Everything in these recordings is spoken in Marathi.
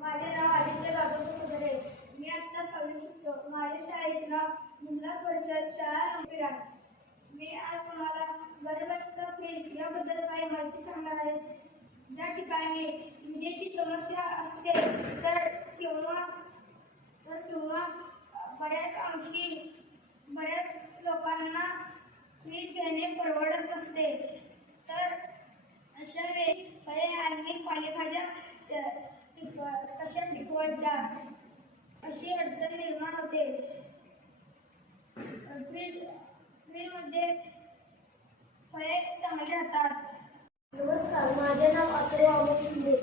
माझे नाव आदित्य दादासाहेब कुजरे. मी आता 6वी शिकतो. माझ्या शाळेचे नाव जिल्हा परिषद शाळा नंबिरा. मी आज तुम्हाला गरिबांचा फ्रीज याबद्दल काही माहिती सांगणार आहे. ज्या ठिकाणी विजेची समस्या असते तर किंवा बऱ्याच लोकांना फ्रीज घेणे परवडत नसते, तर अशा वेळी फळे आणि पालेभाज्या कशा टिकवायच्या अशी अडचण निर्माण होते. फ्रीजमध्ये फळे चांगली राहतात. नमस्कार, माझे नाव अथर्व अमोल शिंदे.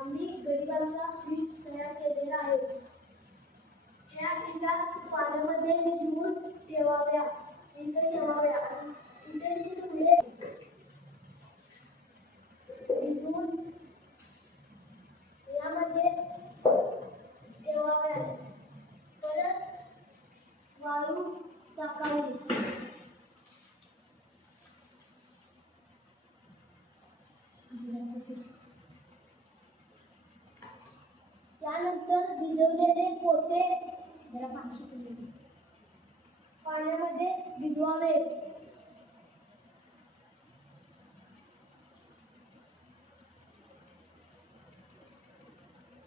आम्ही गरिबांचा फ्रीज तयार केलेला आहे. ह्या पिंडा पाण्यामध्ये भिजवून ठेवाव्या. इथेची तुकडे भिजवून यामध्ये ठेवाव्या. परत वाळू टाकावी. त्यानंतर भिजवलेले पोते पाण्यामध्ये भिजवावे.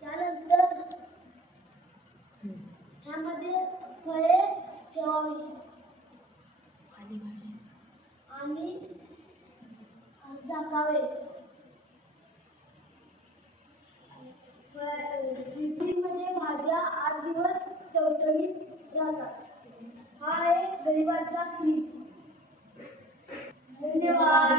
त्यानंतर ह्यामध्ये फळे ठेवावी आणि झाकावे. फ्रीजमध्ये भाज्या 8 दिवस टवटवीत राहतात. हा आहे गरिबांचा फ्रीज. धन्यवाद.